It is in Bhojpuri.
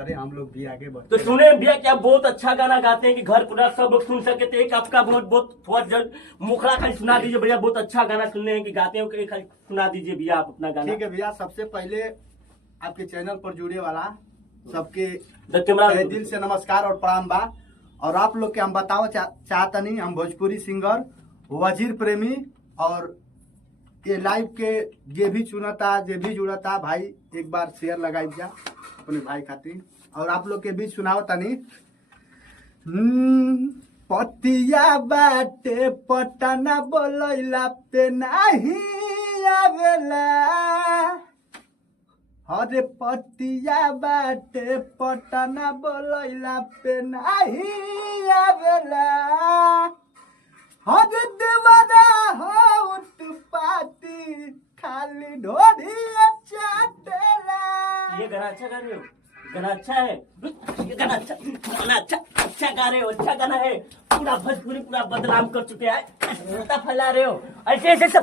करें, हम लोग भी आगे बढ़ते तो रहें। सुने भैया कि आप बहुत अच्छा गाना गाते हैं कि घर पूरा सब लोग सुन सके, तो एक आपका बहुत बहुत थोड़ा मुखड़ा खाली सुना दीजिए भैया, बहुत अच्छा गाना सुनने हैं कि गाते हो, कि खाली सुना दीजिए भैया आप अपना गाना। ठीक है भैया, सबसे पहले आपके चैनल पर जुड़े वाला सबके द कैमरा तहे दिल से नमस्कार और प्रणाम बा। और आप लोग के हम बताओ चाहतनी, हम भोजपुरी सिंगर वजीर प्रेमी, और ये लाइव के जे भी चुनता जे भी जुड़ता भाई, एक बार शेयर लगाई जा अपने भाई खातिर। और आप लोग के बीच सुनाओ तनी। पतिया बाटे पटना बोलैला पे नहीं आवेला, हरे पतिया बाटे पटना बोलैला पे नहीं आवेला, हरे देवरा हो पाती खाली ढोढ़ी चाटेला। ये गाना अच्छा गा रहे हो, गाना अच्छा है, ये गाना अच्छा गा रहे हो, अच्छा गाना है। पूरा भोजपुरी पूरा बदनाम कर चुके हैं, फैला रहे हो, ऐसे ऐसे सब